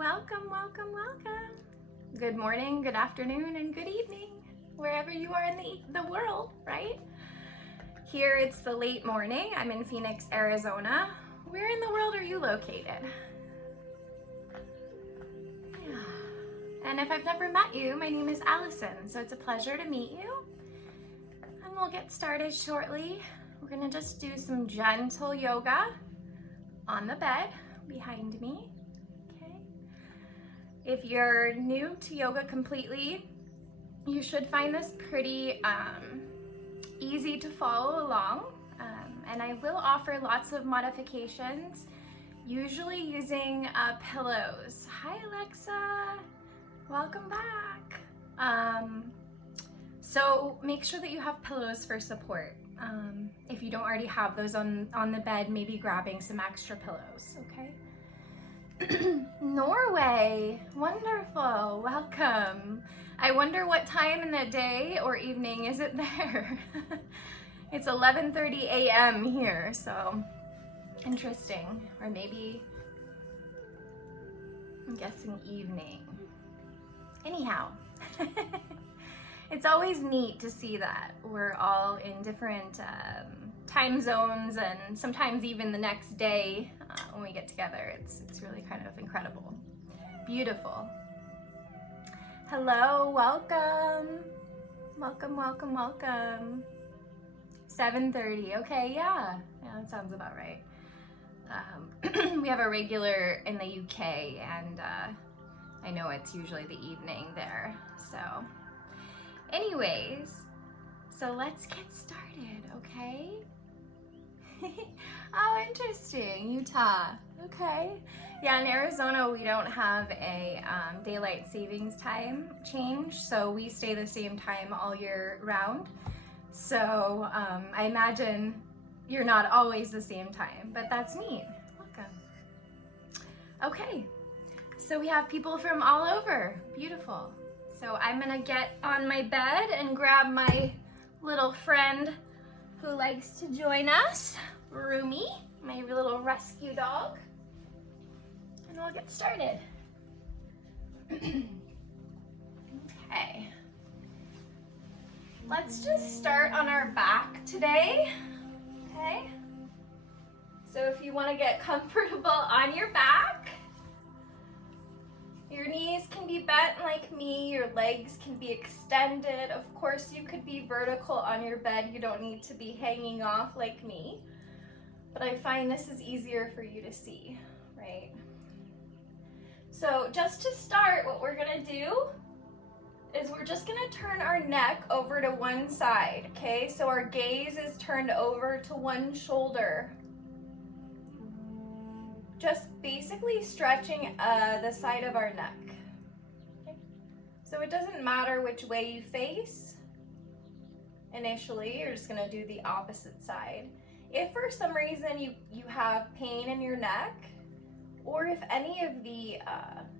Welcome, welcome, welcome. Good morning, good afternoon, and good evening, wherever you are in the world, right? Here it's the late morning. I'm in Phoenix, Arizona. Where in the world are you located? Yeah. And if I've never met you, my name is Allison, so it's a pleasure to meet you. And we'll get started shortly. We're gonna just do some gentle yoga on the bed behind me. If you're new to yoga completely, you should find this pretty easy to follow along. And I will offer lots of modifications, usually using pillows. Hi Alexa, welcome back. So make sure that you have pillows for support. If you don't already have those on the bed, maybe grabbing some extra pillows, okay? Norway, wonderful, welcome. I wonder what time in the day or evening is it there? It's 11:30 a.m. here, so interesting. Or maybe, I'm guessing evening. Anyhow, it's always neat to see that we're all in different time zones, and sometimes even the next day when we get together. It's really kind of incredible. Beautiful. Hello, welcome. Welcome, welcome, welcome. 7:30, okay, yeah, that sounds about right. We have a regular in the UK, and I know it's usually the evening there, so anyways, so let's get started, okay? Oh, interesting, Utah, okay. Yeah, in Arizona, we don't have a daylight savings time change, so we stay the same time all year round. So I imagine you're not always the same time, but that's neat. Welcome. Okay, so we have people from all over. Beautiful. So I'm gonna get on my bed and grab my little friend who likes to join us, Rumi, my little rescue dog, and we'll get started. Okay. Let's just start on our back today, okay? So if you want to get comfortable on your back, your knees can be bent like me, your legs can be extended. Of course, you could be vertical on your bed. You don't need to be hanging off like me, but I find this is easier for you to see, right? So just to start, what we're gonna do is we're just gonna turn our neck over to one side, okay? So our gaze is turned over to one shoulder. Just basically stretching the side of our neck. Okay? So it doesn't matter which way you face. Initially, you're just gonna do the opposite side. If for some reason you have pain in your neck, or if any of the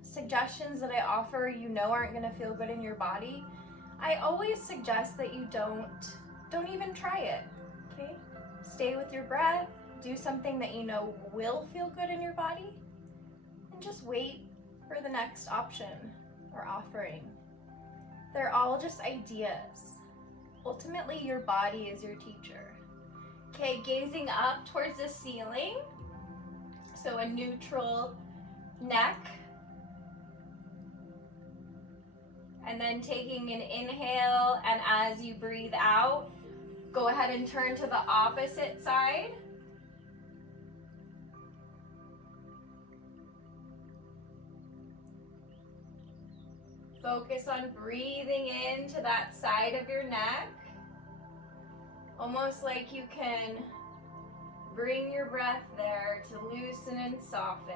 suggestions that I offer aren't gonna feel good in your body, I always suggest that you don't even try it, okay? Stay with your breath, do something that you know will feel good in your body, and just wait for the next option or offering. They're all just ideas. Ultimately, your body is your teacher. Okay, gazing up towards the ceiling, so a neutral neck, and then taking an inhale, and as you breathe out, go ahead and turn to the opposite side. Focus on breathing into that side of your neck, almost like you can bring your breath there to loosen and soften.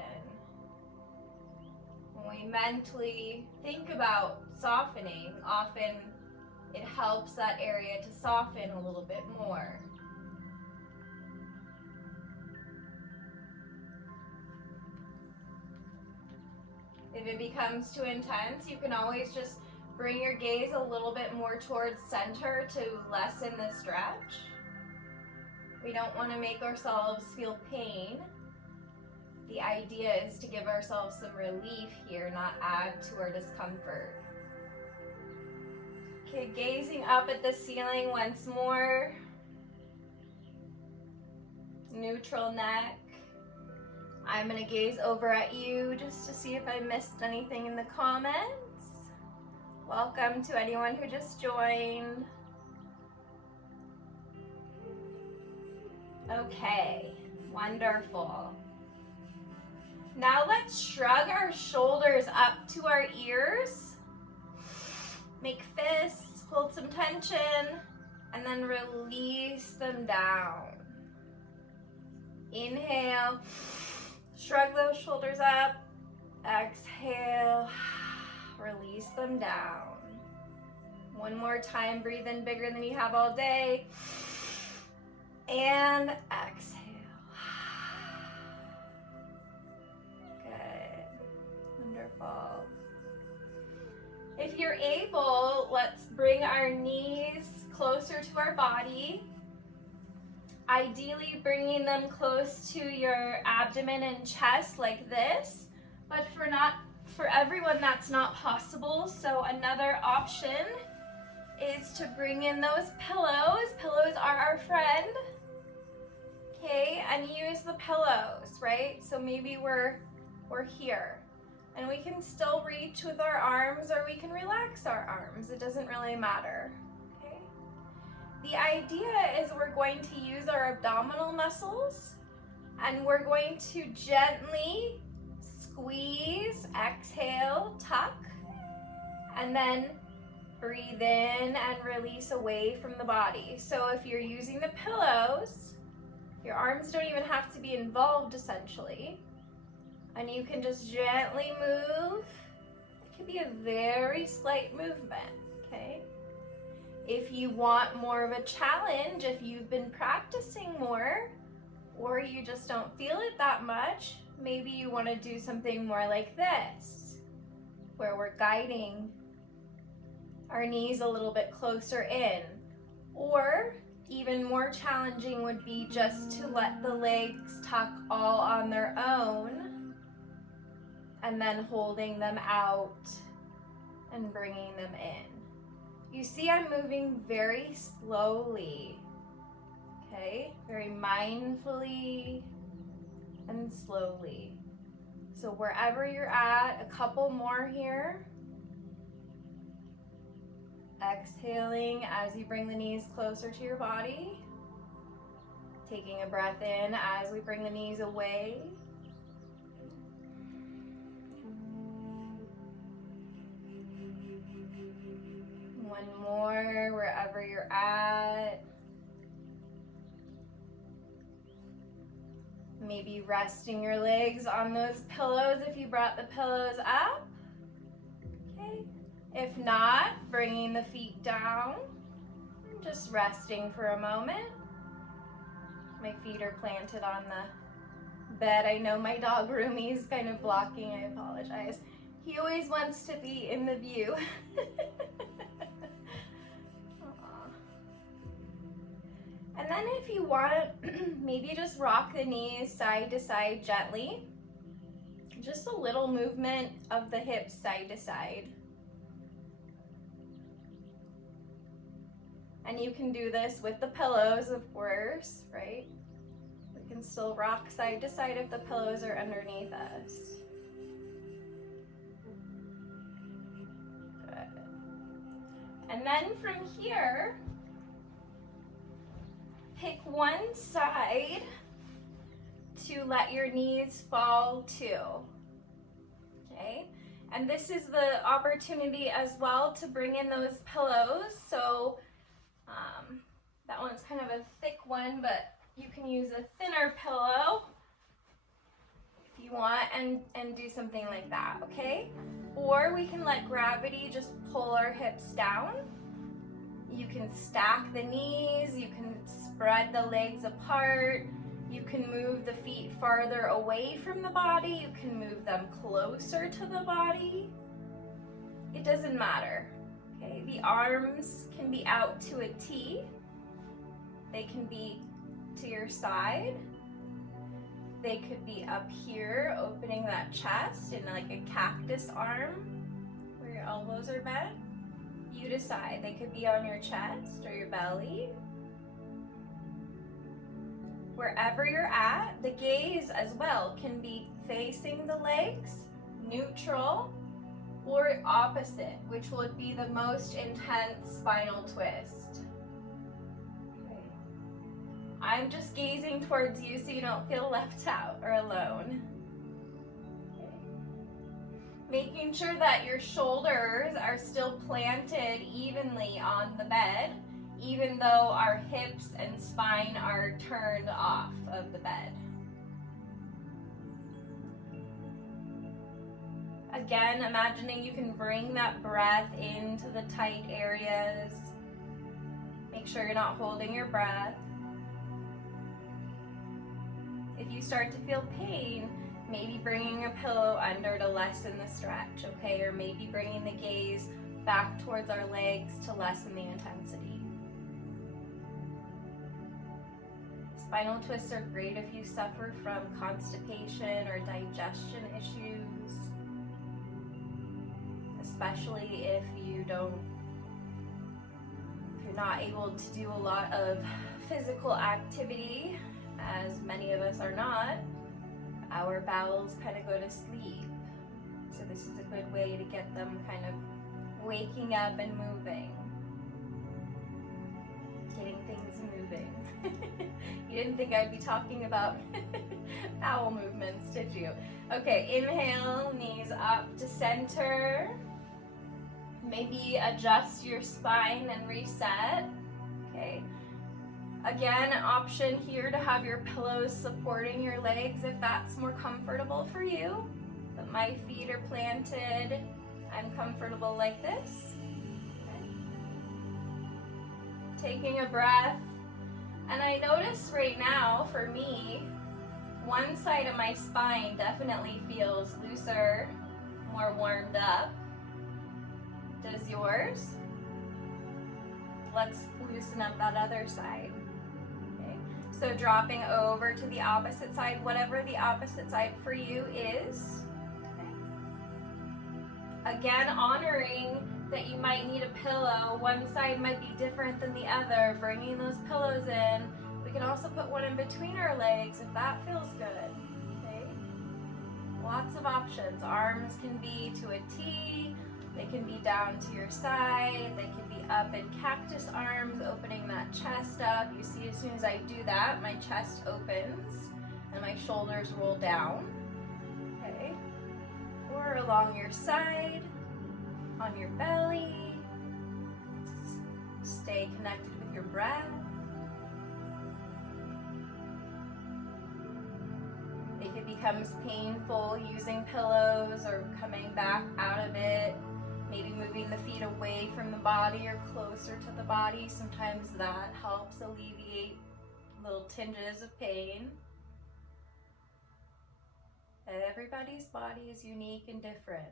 When we mentally think about softening, often it helps that area to soften a little bit more. If it becomes too intense, you can always just bring your gaze a little bit more towards center to lessen the stretch. We don't want to make ourselves feel pain. The idea is to give ourselves some relief here, not add to our discomfort. Okay, gazing up at the ceiling once more. Neutral neck. I'm gonna gaze over at you just to see if I missed anything in the comments. Welcome to anyone who just joined. Okay, wonderful. Now let's shrug our shoulders up to our ears. Make fists, hold some tension, and then release them down. Inhale, shrug those shoulders up. Exhale, release them down. One more time, breathe in bigger than you have all day. And exhale. Wonderful. If you're able, let's bring our knees closer to our body. Ideally bringing them close to your abdomen and chest like this, but for everyone that's not possible. So another option is to bring in those pillows. Pillows are our friend. Okay, and use the pillows, right? So maybe we're here. And we can still reach with our arms, or we can relax our arms. It doesn't really matter, okay? The idea is we're going to use our abdominal muscles, and we're going to gently squeeze, exhale, tuck, and then breathe in and release away from the body. So if you're using the pillows, your arms don't even have to be involved essentially. And you can just gently move. It can be a very slight movement, okay? If you want more of a challenge, if you've been practicing more, or you just don't feel it that much, maybe you want to do something more like this, where we're guiding our knees a little bit closer in. Or even more challenging would be just to let the legs tuck all on their own, and then holding them out and bringing them in. You see, I'm moving very slowly, okay? Very mindfully and slowly. So wherever you're at, a couple more here. Exhaling as you bring the knees closer to your body. Taking a breath in as we bring the knees away. One more, wherever you're at. Maybe resting your legs on those pillows if you brought the pillows up. Okay. If not, bringing the feet down and just resting for a moment. My feet are planted on the bed. I know my dog Rumi is kind of blocking. I apologize. He always wants to be in the view. And then if you want, maybe just rock the knees side to side gently. Just a little movement of the hips side to side. And you can do this with the pillows, of course, right? We can still rock side to side if the pillows are underneath us. Good. And then from here, pick one side to let your knees fall to, okay? And this is the opportunity as well to bring in those pillows. So that one's kind of a thick one, but you can use a thinner pillow if you want and do something like that, okay? Or we can let gravity just pull our hips down. You can stack the knees, you can spread the legs apart, you can move the feet farther away from the body, you can move them closer to the body. It doesn't matter, okay? The arms can be out to a T. They can be to your side. They could be up here, opening that chest in like a cactus arm where your elbows are bent. You decide. They could be on your chest or your belly. Wherever you're at, the gaze as well can be facing the legs, neutral, or opposite, which would be the most intense spinal twist. Okay. I'm just gazing towards you so you don't feel left out or alone. Okay. Making sure that your shoulders are still planted evenly on the bed, even though our hips and spine are turned off of the bed. Again, imagining you can bring that breath into the tight areas. Make sure you're not holding your breath. If you start to feel pain, maybe bringing a pillow under to lessen the stretch, okay? Or maybe bringing the gaze back towards our legs to lessen the intensity. Spinal twists are great if you suffer from constipation or digestion issues, especially if you're not able to do a lot of physical activity, as many of us are not. Our bowels kind of go to sleep. So this is a good way to get them kind of waking up and moving. Getting things moving. You didn't think I'd be talking about bowel movements, did you? Okay, inhale, knees up to center. Maybe adjust your spine and reset. Okay. Again, an option here to have your pillows supporting your legs if that's more comfortable for you. But my feet are planted. I'm comfortable like this. Okay. Taking a breath. And I notice right now, for me, one side of my spine definitely feels looser, more warmed up. Does yours? Let's loosen up that other side. Okay. So dropping over to the opposite side, whatever the opposite side for you is. Okay. Again, honoring that you might need a pillow. One side might be different than the other. Bringing those pillows in. We can also put one in between our legs if that feels good. Okay. Lots of options. Arms can be to a T. They can be down to your side. They can be up in cactus arms, opening that chest up. You see, as soon as I do that, my chest opens and my shoulders roll down. Okay. Or along your side, on your belly. Stay connected with your breath. If it becomes painful using pillows or coming back out of it, maybe moving the feet away from the body or closer to the body, sometimes that helps alleviate little tinges of pain. Everybody's body is unique and different.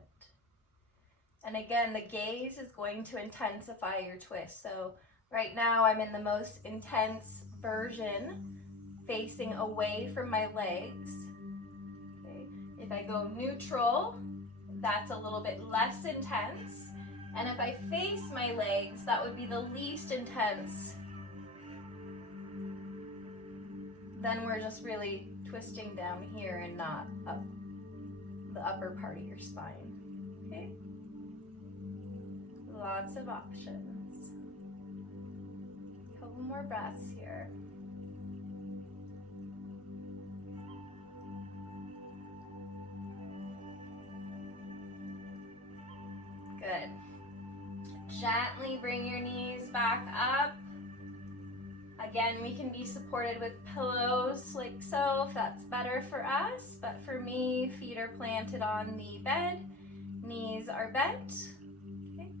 And again, the gaze is going to intensify your twist. So right now I'm in the most intense version, facing away from my legs. Okay. If I go neutral, that's a little bit less intense. And if I face my legs, that would be the least intense. Then we're just really twisting down here and not up the upper part of your spine. Okay? Lots of options. A couple more breaths here. Good. Gently bring your knees back up. Again, we can be supported with pillows like so if that's better for us. But for me, feet are planted on the bed, knees are bent. Okay.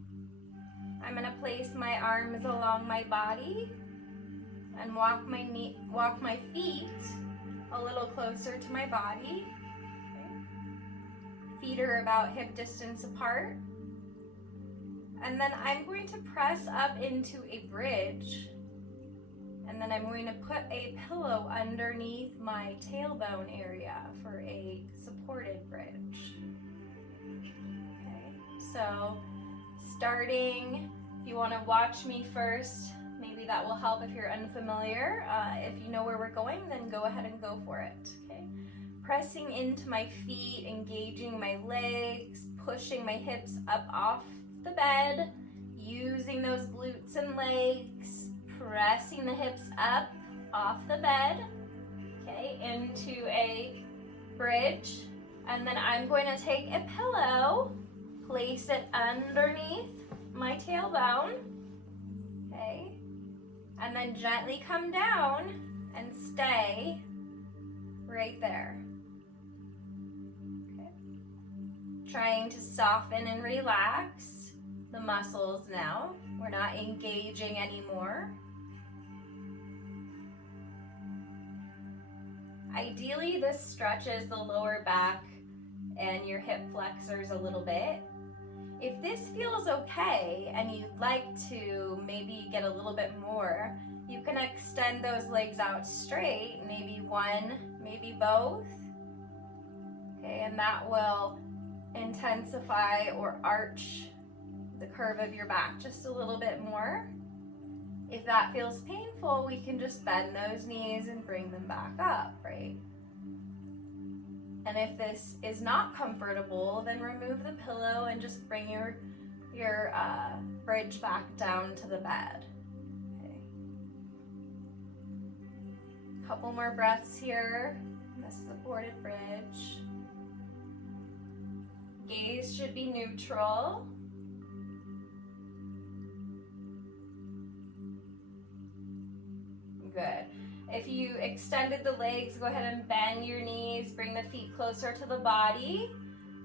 I'm going to place my arms along my body and walk my feet a little closer to my body. Okay. Feet are about hip distance apart. And then I'm going to press up into a bridge. And then I'm going to put a pillow underneath my tailbone area for a supported bridge. Okay, so starting, if you want to watch me first, maybe that will help if you're unfamiliar. If you know where we're going, then go ahead and go for it. Okay, pressing into my feet, engaging my legs, pushing my hips up off the bed, using those glutes and legs, pressing the hips up off the bed, okay, into a bridge. And then I'm going to take a pillow, place it underneath my tailbone, okay, and then gently come down and stay right there. Okay. Trying to soften and relax the muscles now. We're not engaging anymore. Ideally, this stretches the lower back and your hip flexors a little bit. If this feels okay and you'd like to maybe get a little bit more, you can extend those legs out straight, maybe one, maybe both. Okay, and that will intensify or arch the curve of your back just a little bit more. If that feels painful, we can just bend those knees and bring them back up, right? And if this is not comfortable, then remove the pillow and just bring your bridge back down to the bed. Okay. Couple more breaths here in the supported bridge. Gaze should be neutral. Good. If you extended the legs, go ahead and bend your knees, bring the feet closer to the body.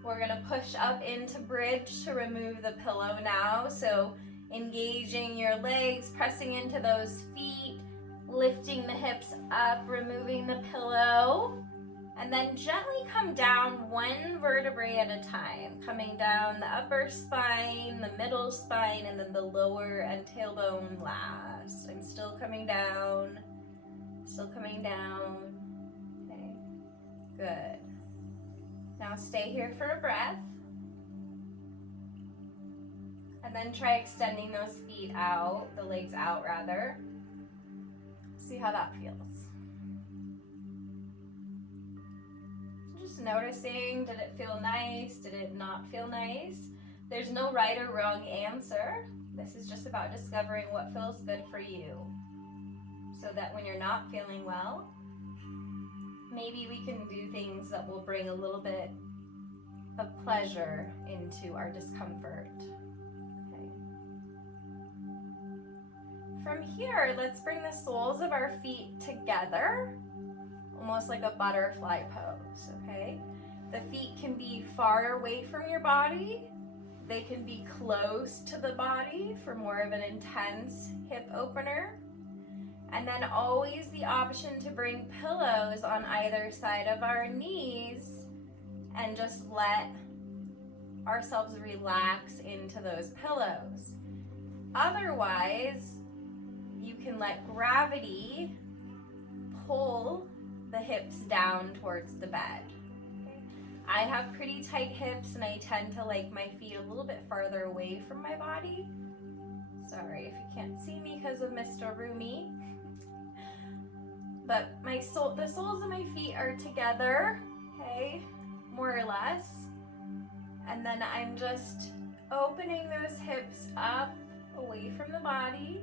We're gonna push up into bridge to remove the pillow now. So engaging your legs, pressing into those feet, lifting the hips up, removing the pillow, and then gently come down one vertebrae at a time, coming down the upper spine, the middle spine, and then the lower and tailbone last. I'm still coming down, still coming down. Okay, good. Now stay here for a breath. And then try extending those feet out, the legs out rather. See how that feels. Just noticing, did it feel nice? Did it not feel nice? There's no right or wrong answer. This is just about discovering what feels good for you. So that when you're not feeling well, maybe we can do things that will bring a little bit of pleasure into our discomfort. Okay. From here, let's bring the soles of our feet together, almost like a butterfly pose, okay? The feet can be far away from your body. They can be close to the body for more of an intense hip opener. And then always the option to bring pillows on either side of our knees and just let ourselves relax into those pillows. Otherwise, you can let gravity pull the hips down towards the bed. Okay? I have pretty tight hips and I tend to like my feet a little bit farther away from my body. Sorry if you can't see me because of Mr. Rumi. But the soles of my feet are together, okay, more or less. And then I'm just opening those hips up away from the body.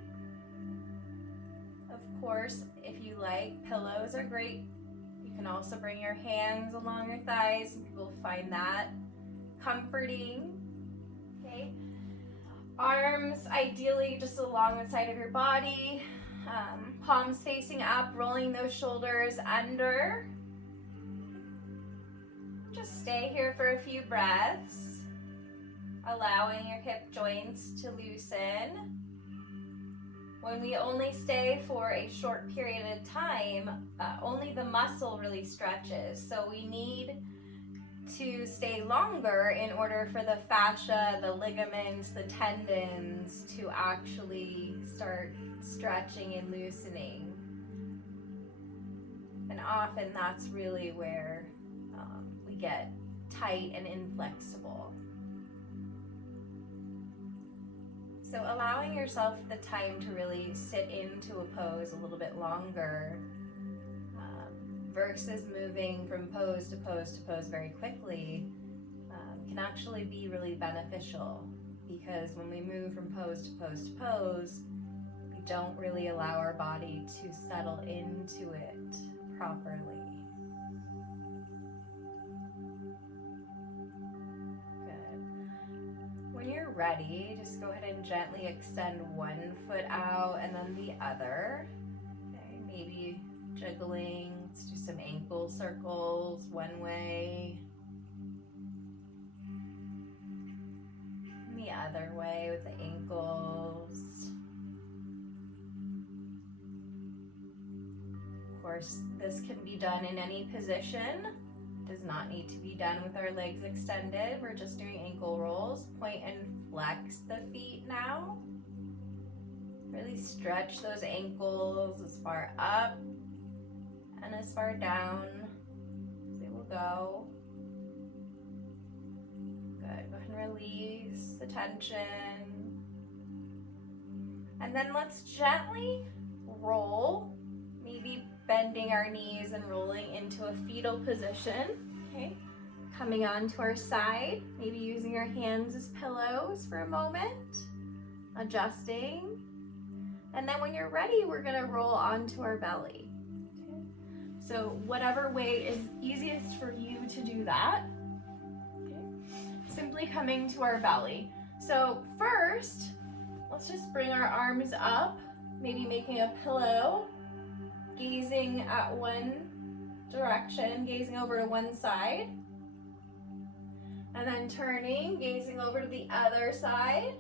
Of course, if you like, pillows are great. You can also bring your hands along your thighs. Some people find that comforting, okay? Arms, ideally just along the side of your body. Palms facing up, rolling those shoulders under. Just stay here for a few breaths, allowing your hip joints to loosen. When we only stay for a short period of time, only the muscle really stretches. So we need to stay longer in order for the fascia, the ligaments, the tendons to actually start stretching and loosening. And often that's really where we get tight and inflexible. So allowing yourself the time to really sit into a pose a little bit longer versus moving from pose to pose to pose very quickly can actually be really beneficial, because when we move from pose to pose to pose, we don't really allow our body to settle into it properly. When you're ready, just go ahead and gently extend one foot out and then the other. Okay, maybe jiggling. Let's do some ankle circles one way, and the other way with the ankles. Of course, this can be done in any position. Does not need to be done with our legs extended. We're just doing ankle rolls. Point and flex the feet now. Really stretch those ankles as far up and as far down as they will go. Good. Go ahead and release the tension. And then let's gently roll, maybe bending our knees and rolling into a fetal position. Okay, coming onto our side, maybe using our hands as pillows for a moment, adjusting. And then when you're ready, we're gonna roll onto our belly. Okay. So whatever way is easiest for you to do that. Okay. Simply coming to our belly. So first, let's just bring our arms up, maybe making a pillow, gazing at one direction, gazing over to one side, and then turning, gazing over to the other side.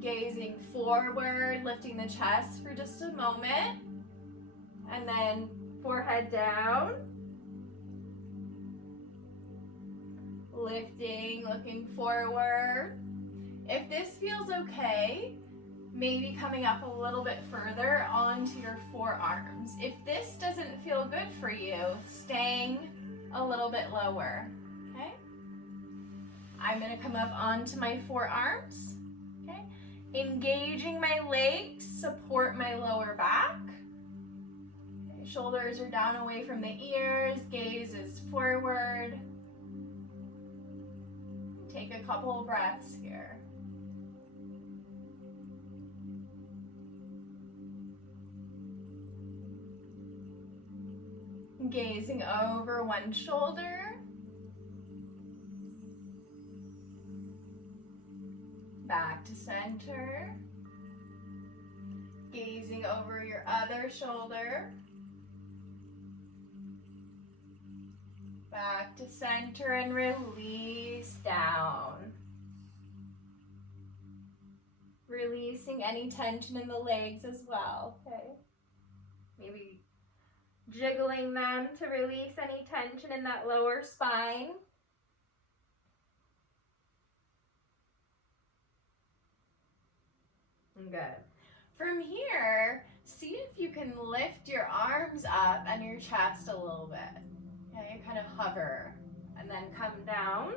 Gazing forward, lifting the chest for just a moment, and then forehead down. Lifting, looking forward. If this feels okay, maybe coming up a little bit further onto your forearms. If this doesn't feel good for you, staying a little bit lower, okay? I'm gonna come up onto my forearms, okay? Engaging my legs, support my lower back. Okay, shoulders are down away from the ears, gaze is forward. Take a couple of breaths here. Gazing over one shoulder, back to center, gazing over your other shoulder, back to center, and release down. Releasing any tension in the legs as well, okay? Maybe jiggling them to release any tension in that lower spine. Good. From here, see if you can lift your arms up and your chest a little bit. Okay, kind of hover and then come down.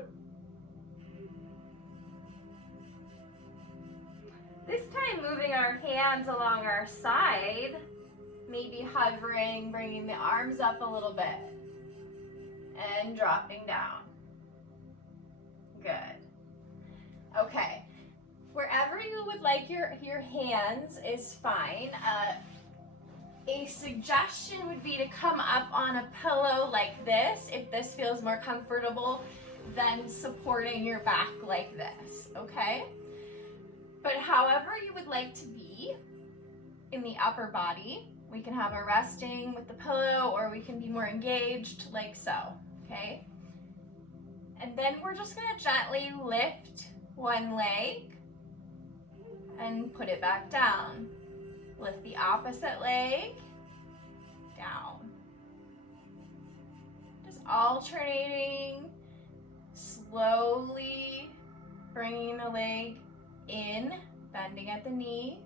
This time moving our hands along our side, maybe hovering, bringing the arms up a little bit and dropping down. Good. Okay. Wherever you would like your hands is fine. A suggestion would be to come up on a pillow like this, if this feels more comfortable than supporting your back like this, okay? But however you would like to be in the upper body, we can have a resting with the pillow, or we can be more engaged like so, okay? And then we're just gonna gently lift one leg and put it back down. Lift the opposite leg, down. alternating, slowly bringing the leg in, bending at the knee.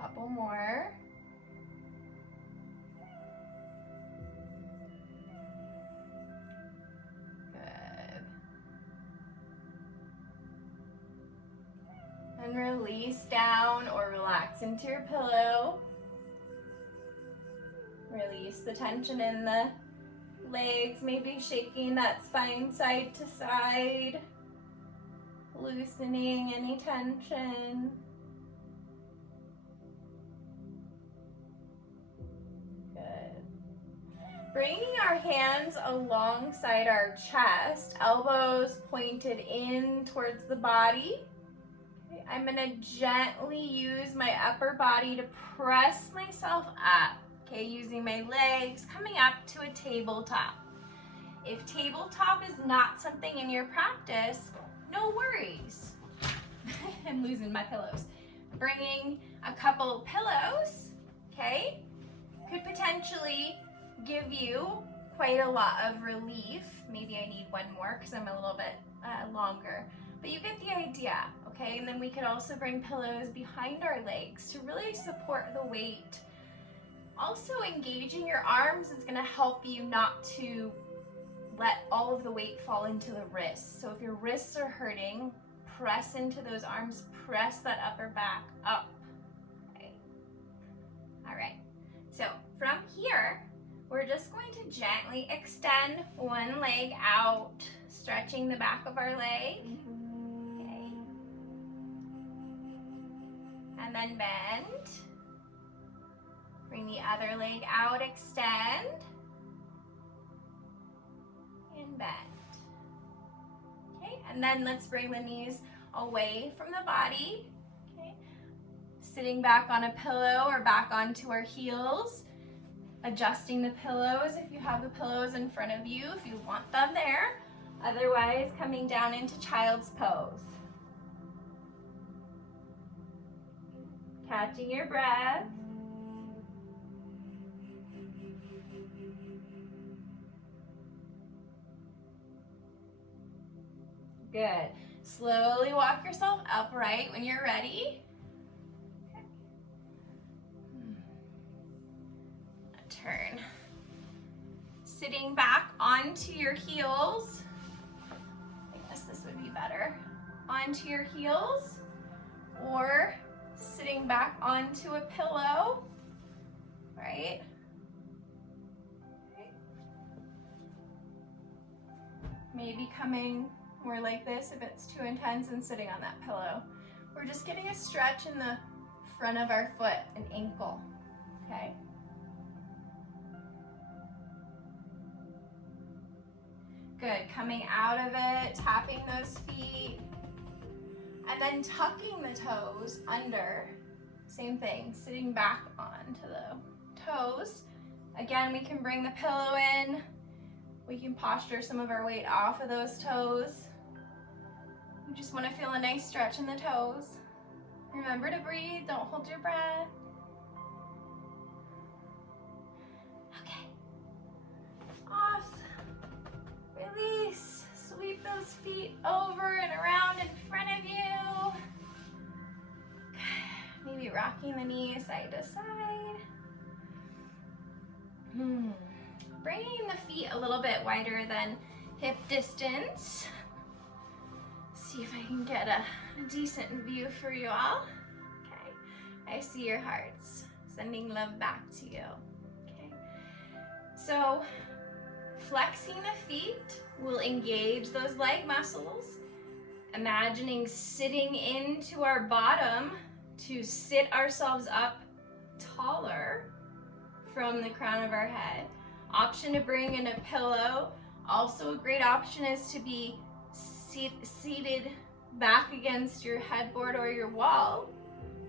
Couple more. Good. And release down or relax into your pillow. Release the tension in the legs, maybe shaking that spine side to side, loosening any tension. Bringing our hands alongside our chest, elbows pointed in towards the body. Okay, I'm going to gently use my upper body to press myself up. Okay, using my legs, coming up to a tabletop. If tabletop is not something in your practice, no worries. I'm losing my pillows. Bringing a couple pillows, okay, could potentially give you quite a lot of relief. Maybe I need one more because I'm a little bit longer, but you get the idea, okay? And then we could also bring pillows behind our legs to really support the weight. Also, engaging your arms is going to help you not to let all of the weight fall into the wrists. So if your wrists are hurting, press into those arms, press that upper back up. Okay. All right, so from here, we're just going to gently extend one leg out, stretching the back of our leg. Okay. And then bend. Bring the other leg out, extend. And bend. Okay, and then let's bring the knees away from the body. Okay. Sitting back on a pillow or back onto our heels. Adjusting the pillows if you have the pillows in front of you, if you want them there. Otherwise, coming down into child's pose. Catching your breath. Good. Slowly walk yourself upright when you're ready. Turn. Sitting back onto your heels. I guess this would be better. Onto your heels, or sitting back onto a pillow, right? Okay. Maybe coming more like this if it's too intense and sitting on that pillow. We're just getting a stretch in the front of our foot and ankle, okay? Good, coming out of it, tapping those feet, and then tucking the toes under. Same thing, sitting back onto the toes. Again, we can bring the pillow in. We can posture some of our weight off of those toes. You just want to feel a nice stretch in the toes. Remember to breathe, don't hold your breath. Okay. Off. Release. Sweep those feet over and around in front of you. Maybe rocking the knees side to side. Bringing the feet a little bit wider than hip distance. See if I can get a decent view for you all. Okay, I see your hearts. Sending love back to you. Okay, so flexing the feet will engage those leg muscles. Imagining sitting into our bottom to sit ourselves up taller from the crown of our head. Option to bring in a pillow. Also a great option is to be seated back against your headboard or your wall,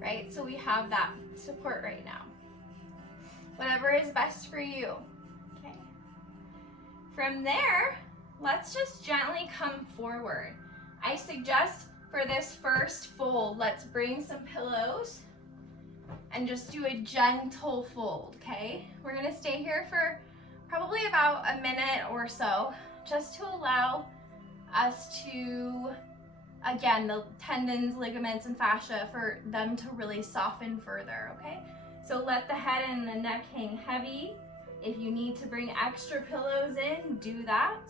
right? So we have that support right now. Whatever is best for you, okay? From there, let's just gently come forward. I suggest for this first fold, let's bring some pillows and just do a gentle fold, okay? We're gonna stay here for probably about a minute or so, just to allow us to, again, the tendons, ligaments, and fascia, for them to really soften further, okay? So let the head and the neck hang heavy. If you need to bring extra pillows in, do that,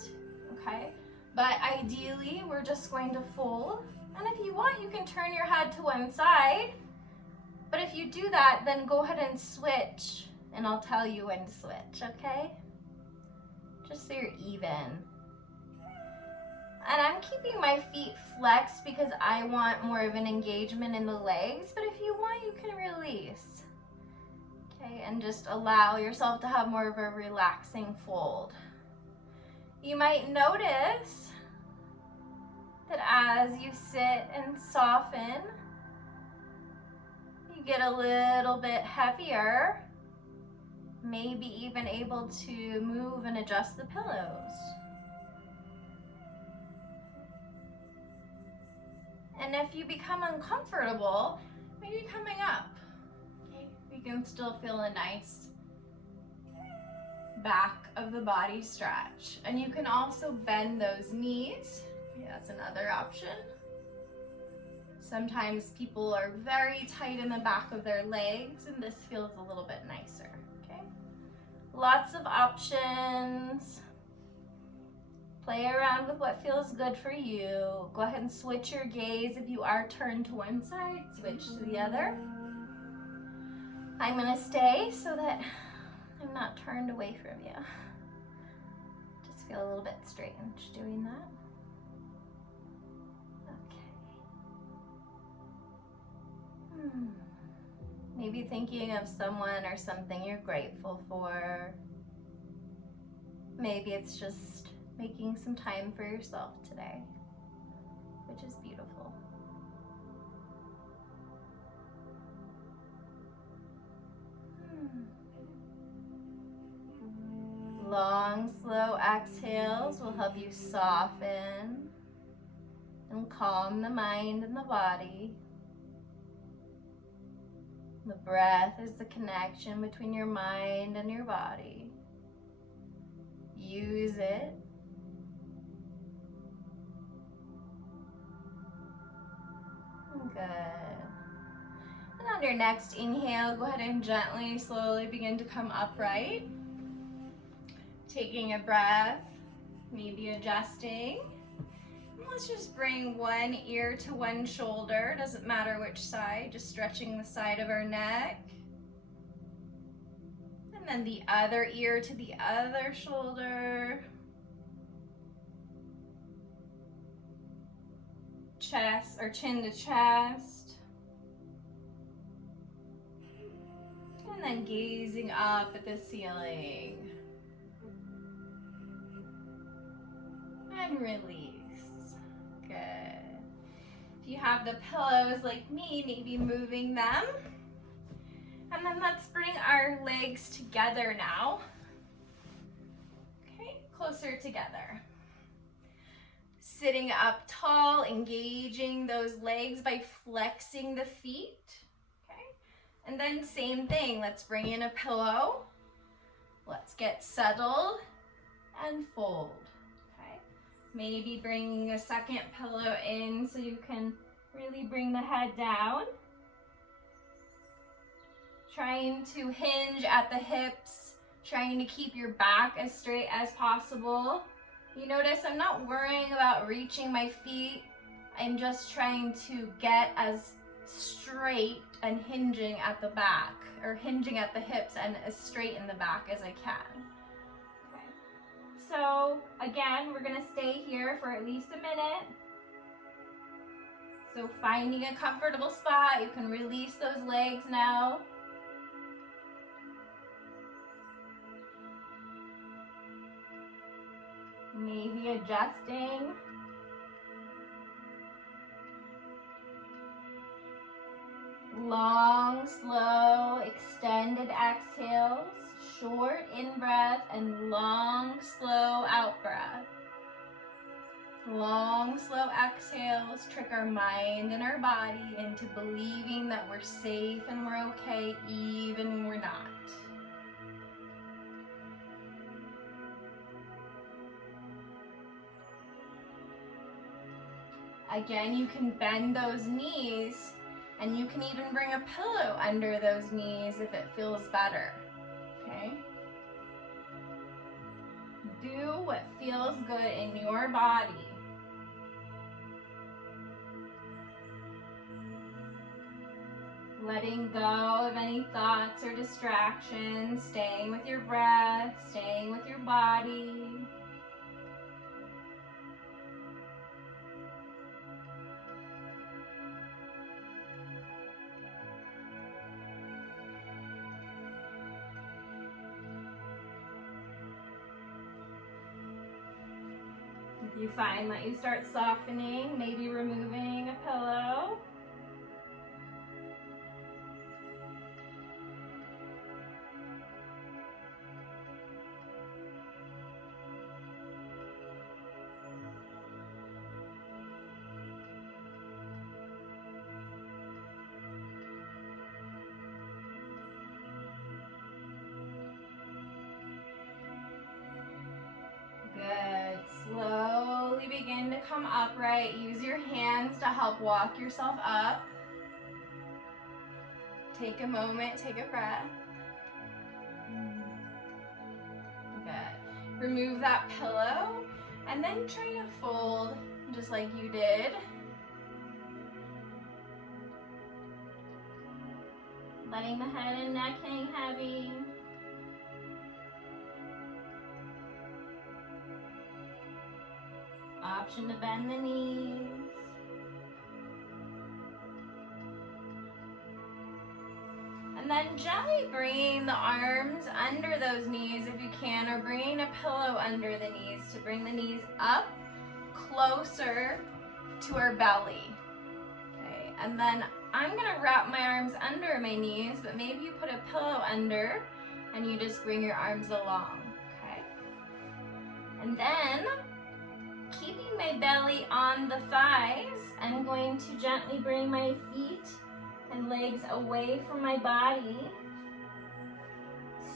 okay? But ideally, we're just going to fold. And if you want, you can turn your head to one side. But if you do that, then go ahead and switch, and I'll tell you when to switch, okay? Just so you're even. And I'm keeping my feet flexed because I want more of an engagement in the legs, but if you want, you can release. Okay, and just allow yourself to have more of a relaxing fold. You might notice that as you sit and soften, you get a little bit heavier, maybe even able to move and adjust the pillows. And if you become uncomfortable, maybe coming up, okay? You can still feel a nice back of the body stretch. And you can also bend those knees. Okay, that's another option. Sometimes people are very tight in the back of their legs, and this feels a little bit nicer, okay? Lots of options. Play around with what feels good for you. Go ahead and switch your gaze. If you are turned to one side, switch to the other. I'm gonna stay so that I'm not turned away from you. Just feel a little bit strange doing that. Okay. Maybe thinking of someone or something you're grateful for. Maybe it's just making some time for yourself today, which is beautiful. Long, slow exhales will help you soften and calm the mind and the body. The breath is the connection between your mind and your body. Use it. Good. And on your next inhale, go ahead and gently, slowly begin to come upright. Taking a breath, maybe adjusting. And let's just bring one ear to one shoulder. Doesn't matter which side, just stretching the side of our neck. And then the other ear to the other shoulder. Chest or chin to chest. And then gazing up at the ceiling. And release. Good. If you have the pillows like me, maybe moving them. And then let's bring our legs together now. Okay, closer together. Sitting up tall, engaging those legs by flexing the feet. Okay, and then same thing, let's bring in a pillow. Let's get settled and fold. Okay, maybe bringing a second pillow in so you can really bring the head down. Trying to hinge at the hips, trying to keep your back as straight as possible. You notice I'm not worrying about reaching my feet. I'm just trying to get as straight and hinging at the back, or hinging at the hips and as straight in the back as I can. Okay. So again, we're gonna stay here for at least a minute. So finding a comfortable spot, you can release those legs now. Maybe adjusting. Long, slow, extended exhales, short in-breath and long, slow out-breath. Long, slow exhales trick our mind and our body into believing that we're safe and we're okay even when we're not. Again, you can bend those knees, and you can even bring a pillow under those knees if it feels better, okay? Do what feels good in your body. Letting go of any thoughts or distractions, staying with your breath, staying with your body. If you find that you start softening, maybe removing a pillow. Good. Slowly begin to come upright. Use your hands to help walk yourself up. Take a moment, take a breath. Good. Remove that pillow and then try to fold just like you did. Letting the head and neck hang heavy. Option to bend the knees. And then gently bringing the arms under those knees if you can, or bringing a pillow under the knees to bring the knees up closer to our belly. Okay, and then I'm gonna wrap my arms under my knees, but maybe you put a pillow under and you just bring your arms along, okay? And then, keeping my belly on the thighs, I'm going to gently bring my feet and legs away from my body,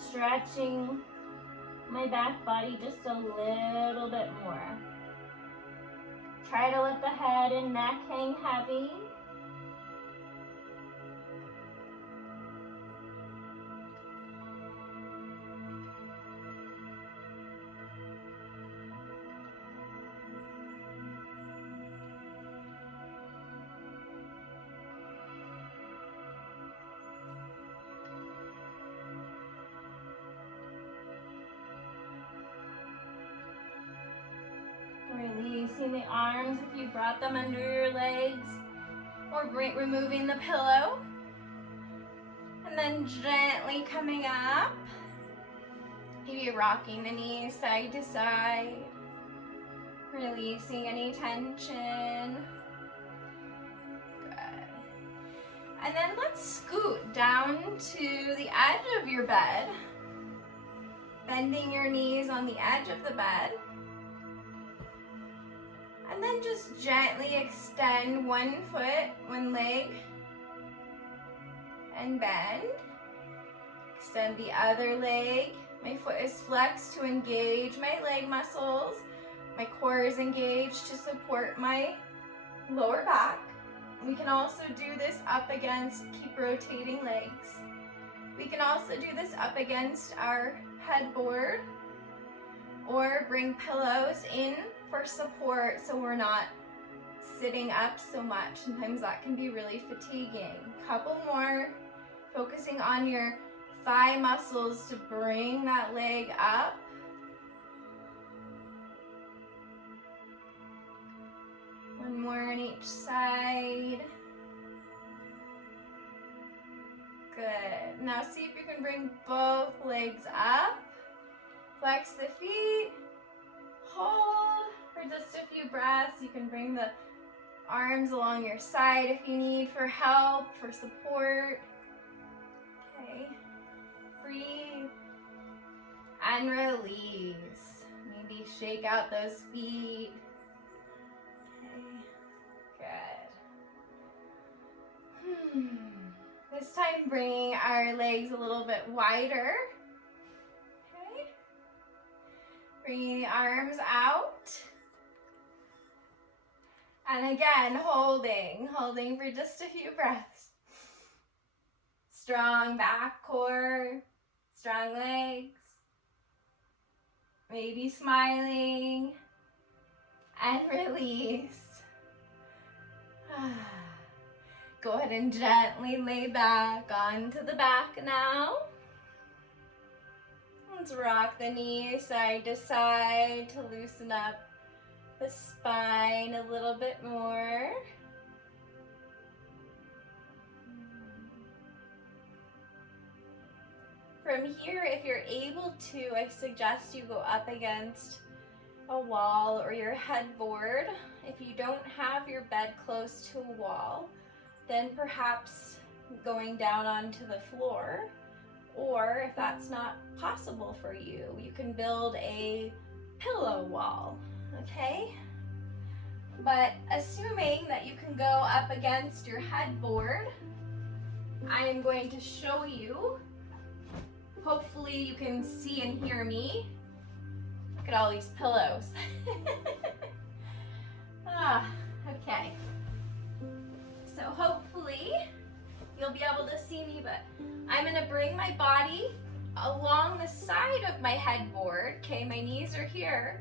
stretching my back body just a little bit more. Try to let the head and neck hang heavy. Releasing the arms if you brought them under your legs, or removing the pillow. And then gently coming up, maybe rocking the knees side to side, releasing any tension. Good. And then let's scoot down to the edge of your bed, bending your knees on the edge of the bed. And then just gently extend one foot, one leg, and bend. Extend the other leg. My foot is flexed to engage my leg muscles. My core is engaged to support my lower back. We can also do this up against, keep rotating legs. We can also do this up against our headboard, or bring pillows in for support so we're not sitting up so much. Sometimes that can be really fatiguing. Couple more, focusing on your thigh muscles to bring that leg up. One more on each side. Good. Now see if you can bring both legs up. Flex the feet. Hold for just a few breaths. You can bring the arms along your side if you need for help, for support. Okay. Breathe and release. Maybe shake out those feet. time, bringing our legs a little bit wider. Okay. Bringing the arms out. And again, holding for just a few breaths. Strong back core, strong legs. Maybe smiling. And release. Go ahead and gently lay back onto the back now. Let's rock the knees side to side to loosen up the spine a little bit more. From here, if you're able to, I suggest you go up against a wall or your headboard. If you don't have your bed close to a wall, then perhaps going down onto the floor, or if that's not possible for you, you can build a pillow wall, okay? But assuming that you can go up against your headboard, I am going to show you. Hopefully you can see and hear me. Look at all these pillows. Okay. So hopefully you'll be able to see me, but I'm gonna bring my body along the side of my headboard. Okay, my knees are here,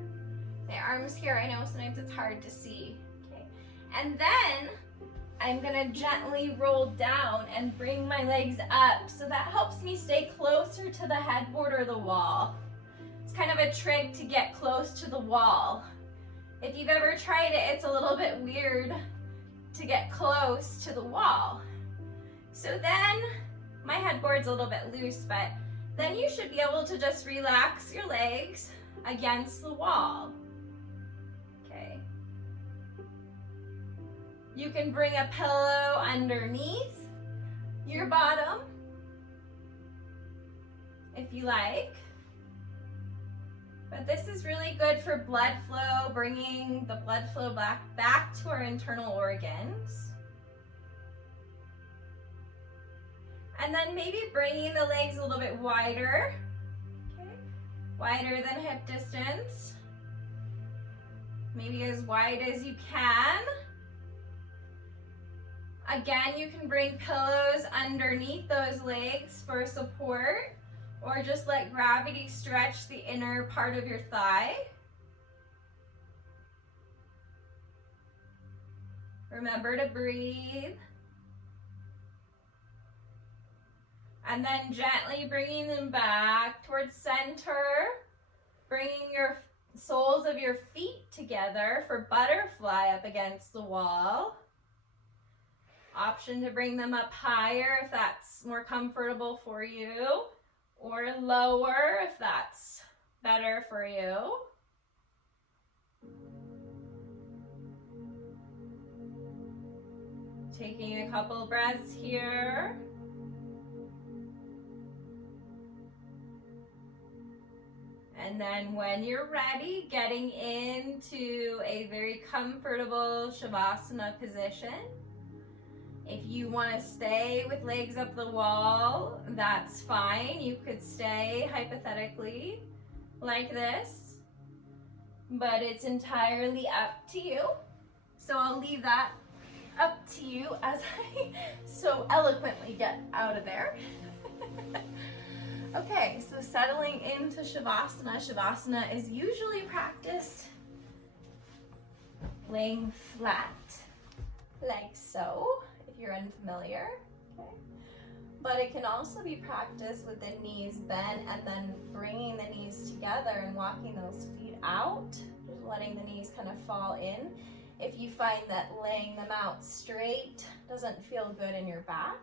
my arms here. I know sometimes it's hard to see. Okay, and then I'm gonna gently roll down and bring my legs up, so that helps me stay closer to the headboard or the wall. It's kind of a trick to get close to the wall. If you've ever tried it, it's a little bit weird to get close to the wall. So then, my headboard's a little bit loose, but then you should be able to just relax your legs against the wall. Okay. You can bring a pillow underneath your bottom if you like. But this is really good for blood flow, bringing the blood flow back to our internal organs. And then maybe bringing the legs a little bit wider, okay? Wider than hip distance. Maybe as wide as you can. Again, you can bring pillows underneath those legs for support, or just let gravity stretch the inner part of your thigh. Remember to breathe. And then gently bringing them back towards center, bringing your soles of your feet together for butterfly up against the wall. Option to bring them up higher if that's more comfortable for you, or lower if that's better for you. Taking a couple breaths here. And then when you're ready, getting into a very comfortable Savasana position. If you want to stay with legs up the wall, that's fine. You could stay hypothetically like this, but it's entirely up to you. So I'll leave that up to you as I so eloquently get out of there. Okay, so settling into Savasana. Savasana is usually practiced laying flat, like so, if you're unfamiliar, okay? But it can also be practiced with the knees bent and then bringing the knees together and walking those feet out, just letting the knees kind of fall in. If you find that laying them out straight doesn't feel good in your back,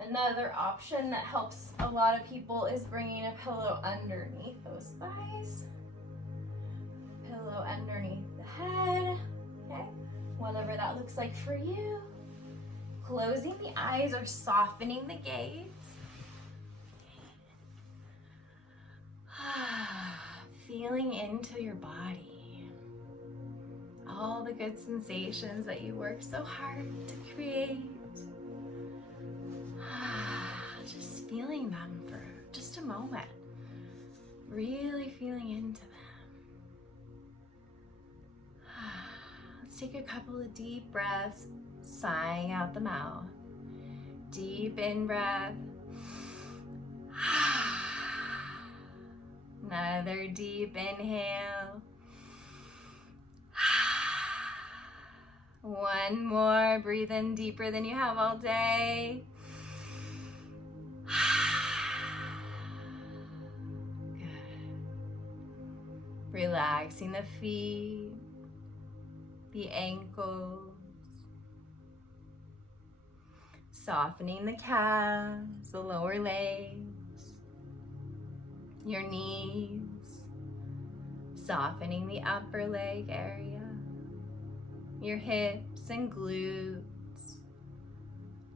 another option that helps a lot of people is bringing a pillow underneath those thighs. Pillow underneath the head, okay? Whatever that looks like for you. Closing the eyes or softening the gaze. Feeling into your body. All the good sensations that you work so hard to create. feeling them for just a moment. Really feeling into them. Let's take a couple of deep breaths, sighing out the mouth. Deep in breath. Another deep inhale. One more, breathe in deeper than you have all day. Good. Relaxing the feet, the ankles, softening the calves, the lower legs, your knees, softening the upper leg area, your hips and glutes,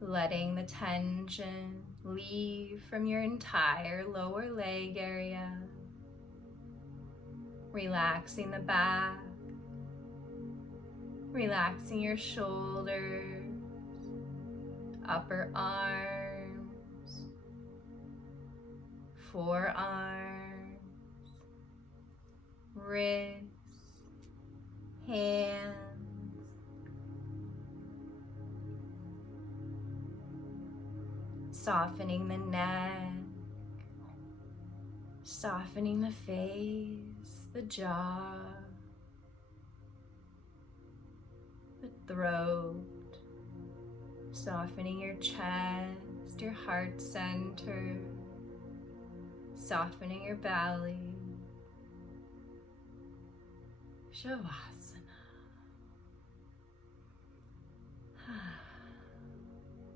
letting the tension leave from your entire lower leg area, relaxing the back, relaxing your shoulders, upper arms, forearms, wrists, hands, softening the neck, softening the face, the jaw, the throat, softening your chest, your heart center, softening your belly. Savasana.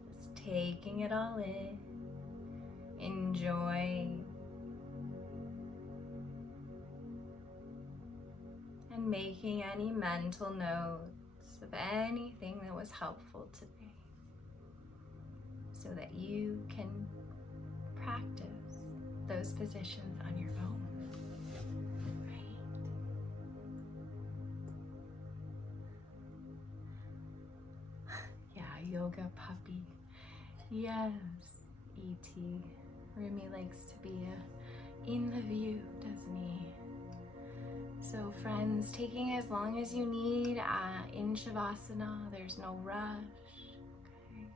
Just taking it all in, enjoying, and making any mental notes of anything that was helpful today, so that you can practice those positions on your own. Right? Yeah, yoga puppy. Yes, E.T. Rumi likes to be in the view, doesn't he? So friends, taking as long as you need in Savasana. There's no rush. Okay.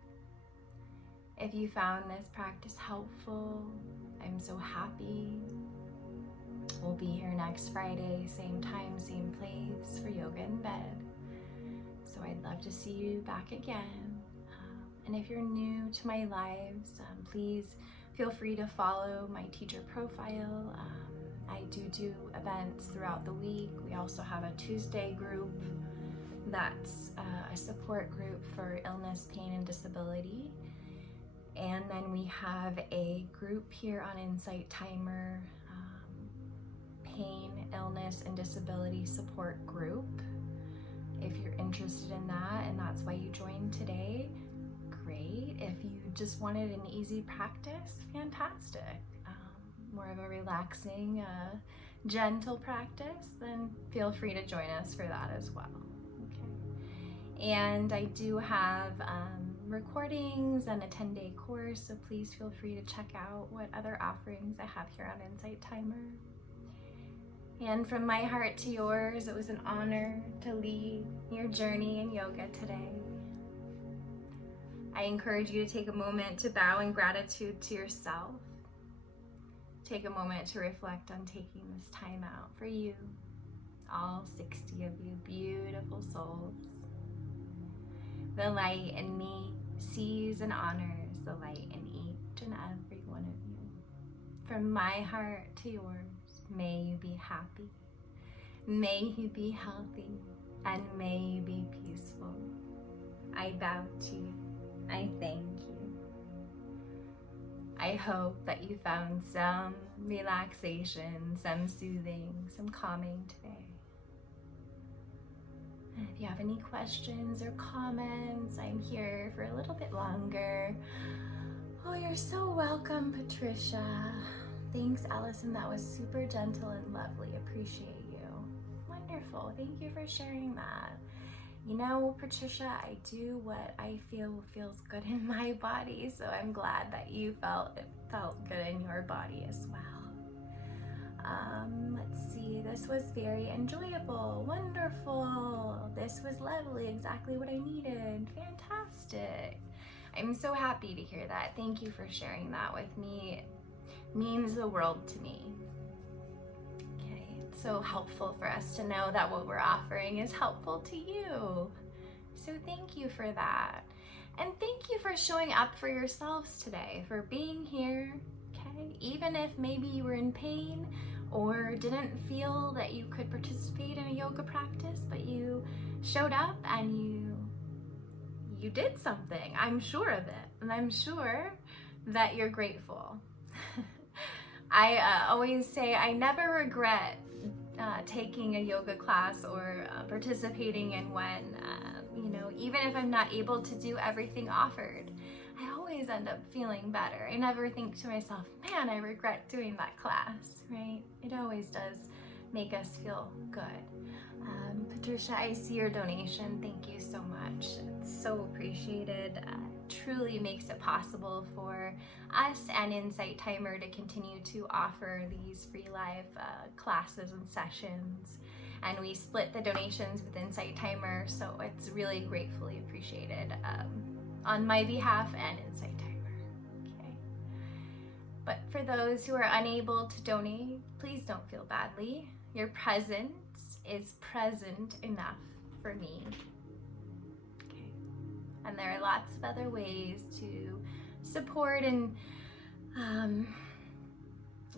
If you found this practice helpful, I'm so happy. We'll be here next Friday, same time, same place for yoga in bed. So I'd love to see you back again. And if you're new to my lives, please feel free to follow my teacher profile. I do events throughout the week. We also have a Tuesday group that's a support group for illness, pain, and disability. And then we have a group here on Insight Timer, pain, illness, and disability support group. If you're interested in that and that's why you joined today, great. If you just wanted an easy practice, fantastic. More of a relaxing, gentle practice, then feel free to join us for that as well. Okay. And I do have recordings and a 10-day course, so please feel free to check out what other offerings I have here on Insight Timer. And from my heart to yours, it was an honor to lead your journey in yoga today. I encourage you to take a moment to bow in gratitude to yourself. Take a moment to reflect on taking this time out for you, all 60 of you beautiful souls. The light in me sees and honors the light in each and every one of you. From my heart to yours, may you be happy, may you be healthy, and may you be peaceful. I bow to you. I thank you. I hope that you found some relaxation, some soothing, some calming today. And if you have any questions or comments, I'm here for a little bit longer. Oh, you're so welcome, Patricia. Thanks, Allison. That was super gentle and lovely. Appreciate you. Wonderful. Thank you for sharing that. you know, Patricia, I do what I feel feels good in my body, so I'm glad that you felt good in your body as well. Let's see, this was very enjoyable, wonderful, this was lovely, exactly what I needed, fantastic. I'm so happy to hear that. Thank you for sharing that with me. It means the world to me. Okay, it's so helpful for us to know that what we're offering is helpful to you. So thank you for that. And thank you for showing up for yourselves today, for being here, okay? Even if maybe you were in pain or didn't feel that you could participate in a yoga practice, but you showed up and you did something. I'm sure of it, and I'm sure that you're grateful. I always say I never regret taking a yoga class or participating in one. You know, even if I'm not able to do everything offered, I always end up feeling better. I never think to myself, man, I regret doing that class, right? It always does make us feel good. Patricia, I see your donation. Thank you so much. It's so appreciated. Truly makes it possible for us and Insight Timer to continue to offer these free live classes and sessions. And we split the donations with Insight Timer, so it's really gratefully appreciated on my behalf and Insight Timer. Okay. But for those who are unable to donate, please don't feel badly. Your presence is present enough for me. Okay. And there are lots of other ways to support and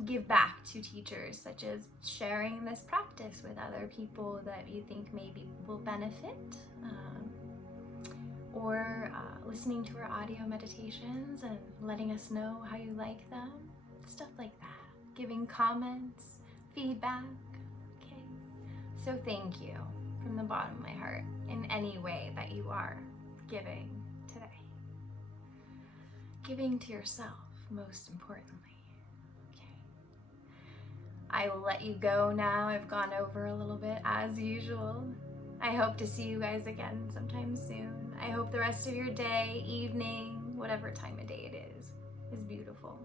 give back to teachers, such as sharing this practice with other people that you think maybe will benefit, or listening to our audio meditations and letting us know how you like them, stuff like that, giving comments, feedback. Okay, so thank you from the bottom of my heart in any way that you are giving today. Giving to yourself, most importantly. I will let you go now. I've gone over a little bit as usual. I hope to see you guys again sometime soon. I hope the rest of your day, evening, whatever time of day it is beautiful.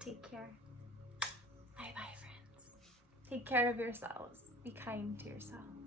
Take care. Bye-bye, friends. Take care of yourselves. Be kind to yourselves.